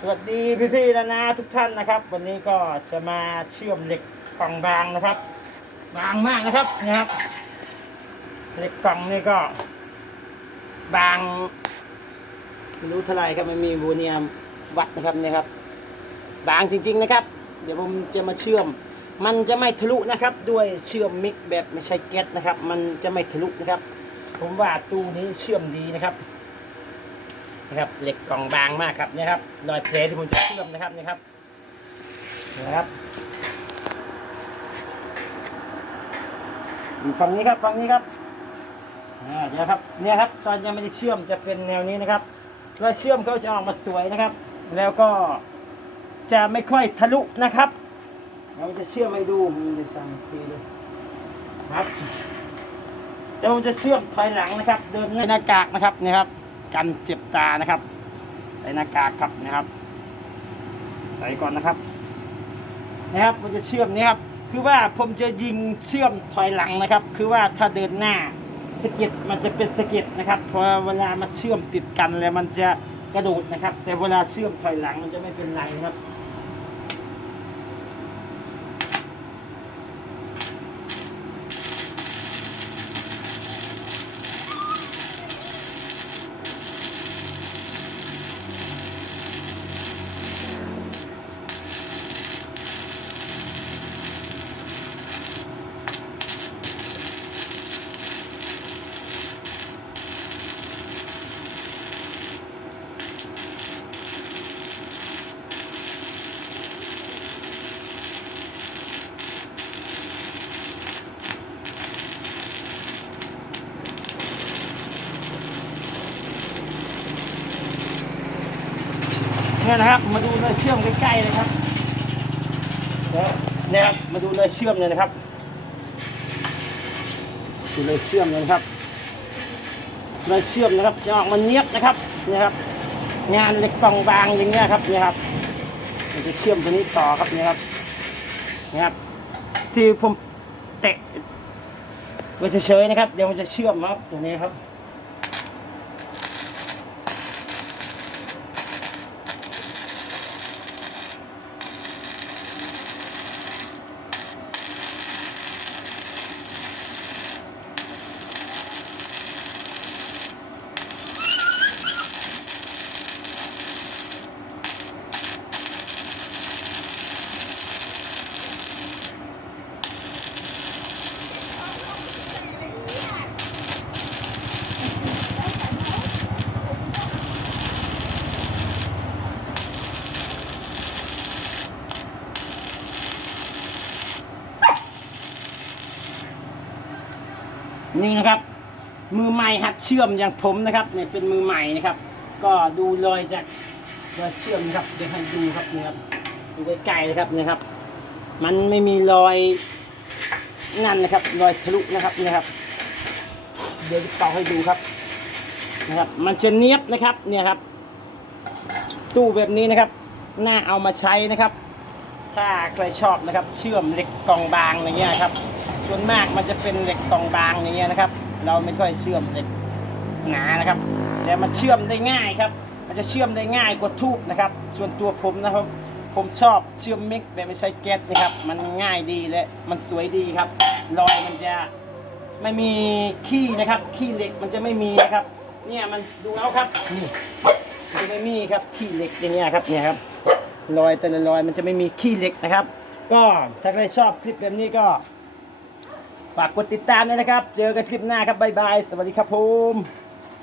สวัสดีพี่ๆนะนะทุกท่านนะครับ วันนี้ก็จะมาเชื่อมเหล็กกล่องบางนะครับ บางมากนะครับนะครับเหล็กกล่องนี่ก็ บางไม่รู้เท่าไรครับมันมีโวเนียมวัดนะครับเนี่ยครับ บางจริง ๆนะครับ เดี๋ยวผมจะมาเชื่อม มันจะไม่ทะลุนะครับ ด้วยเชื่อมมิกแบบไม่ใช่แก๊สนะครับ มันจะไม่ทะลุนะครับ ผมว่าตู้นี้เชื่อมดีนะครับ นะครับเหล็กกล่องบางมากครับเนี่ยครับรอยแผลที่ผมจะเชื่อมนะครับนี่ครับนะครับอยู่ฝั่งนี้ครับฝั่งนี้ครับอ่าเดี๋ยวครับเนี่ยครับ ตอนยังไม่ได้เชื่อมจะเป็นแนวนี้นะครับรอยเชื่อมเขาจะออกมาสวยนะครับ แล้วก็จะไม่ค่อยทะลุนะครับเราจะเชื่อมให้ดูมันจะสั่งทีดูครับเดี๋ยวผมจะเชื่อมถอยหลังนะครับ เดินหน้ากากนะครับเนี่ยครับ กันเจ็บตานะครับ ใส่หน้ากากครับนะครับ ใส่ก่อนนะครับ นะครับมันจะเชื่อมนี้ครับคือว่าผมจะยิงเชื่อมถอยหลังนะครับ คือว่าถ้าเดินหน้าสะกิดมันจะเป็นสะกิดนะครับพอเวลามันเชื่อมติดกันแล้วมันจะกระโดดนะครับ แต่เวลาเชื่อมถอยหลังมันจะไม่เป็นไรนะครับ นี่ยนะครับ มาดูเลยเชื่อมใกล้ๆเลยครับเนี่ยครับมาดูเลยเชื่อมเลยนะครับดูเลยเชื่อมเลยนะครับเลยเชื่อมนะครับจะออกมาเนียบนะครับเนี่ยครับ งานเหล็กกล่องบางอย่างเงี้ยครับเนี่ยครับมันจะเชื่อมตัวนี้ต่อครับเนี่ยครับเนี่ยครับ ที่ผมเตะไว้เฉยๆนะครับ เดี๋ยวมันจะเชื่อมครับตัวนี้ครับ นี่นะครับ มือใหม่หัดเชื่อมอย่างผมนะครับเนี่ยเป็นมือใหม่นะครับ ก็ดูรอยจากรอยเชื่อมครับเดี๋ยวให้ดูครับเนี่ยครับดูใกล้ๆเลยครับเนี่ยครับ มันไม่มีรอยนั่นนะครับรอยทะลุนะครับเนี่ยครับ เดี๋ยวจะเป่าให้ดูครับนะครับ มันจะเนียบนะครับเนี่ยครับ ตู้แบบนี้นะครับน่าเอามาใช้นะครับ ถ้าใครชอบนะครับ เชื่อมเหล็กกองบางอย่างเงี้ยครับ ส่วนมากมันจะเป็นเหล็กกล่องบางอย่างเงี้ยนะครับ เราไม่ค่อยเชื่อมเหล็กหนานะครับ แต่มันเชื่อมได้ง่ายครับ มันจะเชื่อมได้ง่ายกว่าทูบนะครับ ส่วนตัวผมนะครับ ผมชอบเชื่อมมิกแบบไม่ใช้แก๊สนะครับ มันง่ายดีและมันสวยดีครับ รอยมันจะไม่มีขี้นะครับ ขี้เหล็กมันจะไม่มีนะครับ เนี่ยมันดูเอาครับนี่จะไม่มีครับขี้เหล็กอย่างเงี้ยครับเนี่ยครับรอยแต่ละรอยมันจะไม่มีขี้เหล็กนะครับ ก็ถ้าใครชอบคลิปแบบนี้ก็ ฝากกดติดตามด้วยนะครับ เจอกันคลิปหน้าครับบ๊ายบาย สวัสดีครับผม